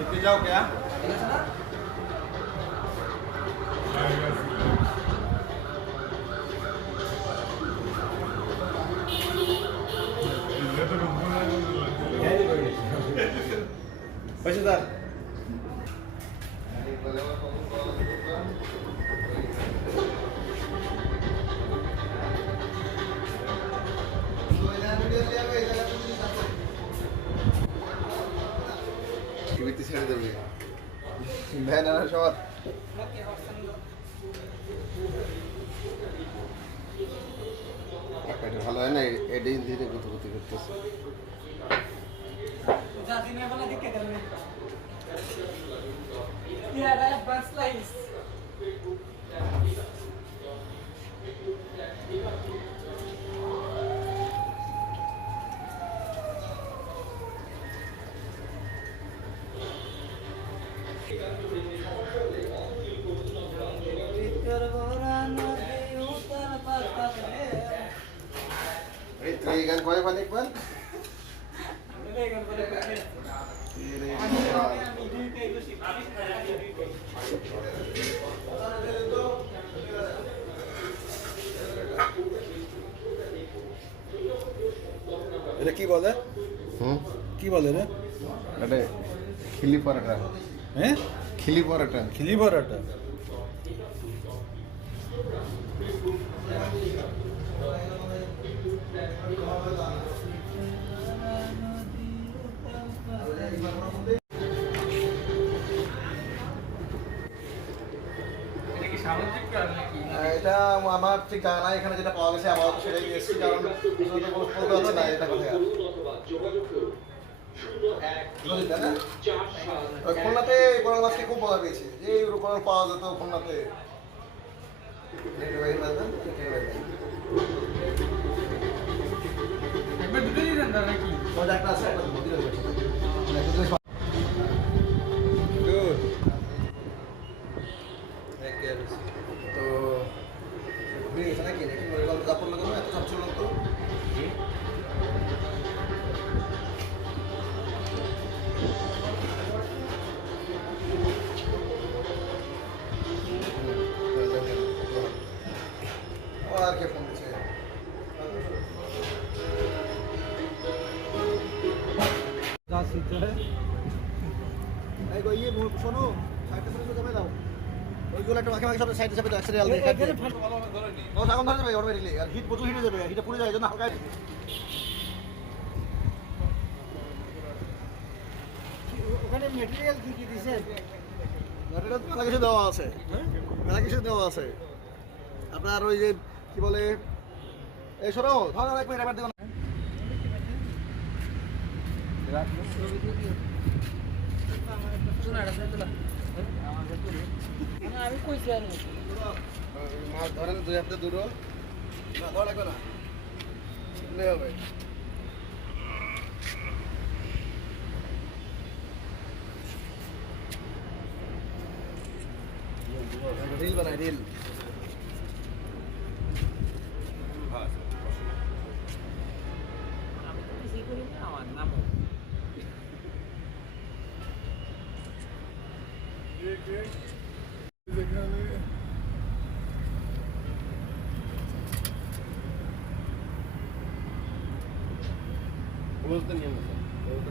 लेके जाओ क्या? पैसेदार টিভিতে ছেড়ে দেবে ভ্যান আনার সবার ভালো হয় না এটাই ধীরে গতি করতেছে এই গান কয় মানে একবার এটা কি বলে কি বলে রে এটা খিলি পরোটা হ্যাঁ খিলি পরোটা এটা আমার ঠিক জানা নাই এখানে যেটা পাওয়া গেছে আমার সেটাই দিয়েছি কারণ বলতে হচ্ছে না এটা কোথায় খুলনাতে কোরাল মাছকে খুব মজা পেয়েছি যে কোরাল পাওয়া যেত খুলনাতে একটা আছে তো নাকি জাফর লাগানো এত চাপ ছিল তো আর কে ফোন দিচ্ছে শোনো সাইডে দাও ওইগুলো একটা মাখে সব সাইডে সাইডে একসাথে আলবে ও আগুন ধরে যাবে অটোমেটিকলি আর হিট প্রচুর হিট হয়ে যাবে হিটে পুড়ে যায় এই জন্য হালকা ওখানে ম্যাটেরিয়াল কি কি দিয়েছে ম্যাটেরিয়াল মেলা কিছু দেওয়া আছে মেলা কিছু দেওয়া আছে আপনার ওই যে কি বলে এই শোনো ধরো এক মিনিট আবার দেবো আমি কইছি আর মাছ ধরেন দুই হাতে দূরও না ধরা লাগবে না হবে রিল বানাই রিল আমি তো কিছু করি না আমার নাম Close the name. Close the